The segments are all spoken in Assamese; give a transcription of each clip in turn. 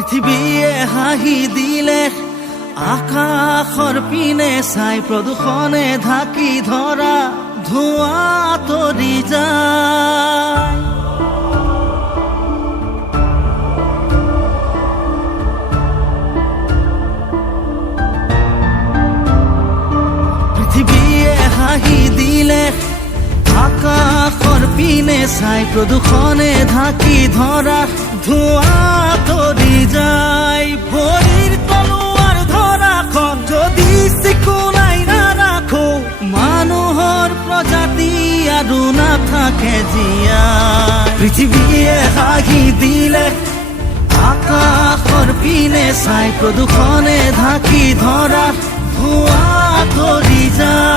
পৃথিৱীয়ে হাঁহি দিলে আকাশৰ পিনে চাই প্ৰদূষণে ঢাকি ধৰা ধোঁৱা তৰি যায়। পৃথিৱীয়ে হাঁহি দিলে আকাশৰ পিনে চাই প্ৰদূষণে ঢাকি ধৰা ধোঁৱা তৰি যায়। ভৰিৰ তলুৱাৰ ধৰাখন যদি চিকুণাই নাৰাখো মানুহৰ প্ৰজাতি আৰু নাথাকে জীয়াই। পৃথিৱীয়ে হাঁহি দিলে আকাশৰ পিনে চাই প্ৰদূষণে ঢাকি ধৰা ধোঁৱা তৰি যায়।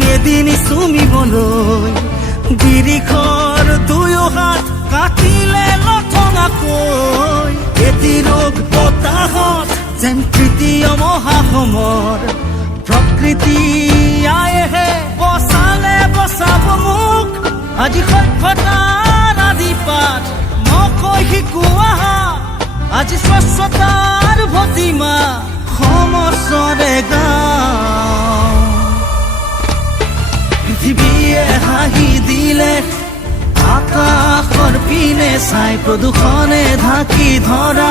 মেদিনী চুমিবলৈ গিৰিখৰ দুয়ো হাত কাটিলে লঠঙাকৈ। এটি ৰোগ বতাহত যেন তৃতীয় মহাসমৰ প্ৰকৃতি আয়েহে বচালে বচাব মোক। আজি সভ্যতাৰ আদি পাঠ নকৈ শিকোৱা আজি স্বচ্ছতাৰ ভতিমা সমস্যৰে গাঁও। পৃথিৱীয়ে হাঁহি দিলে আকাশৰ পিনে চাই প্ৰদূষণে ঢাকি ধৰা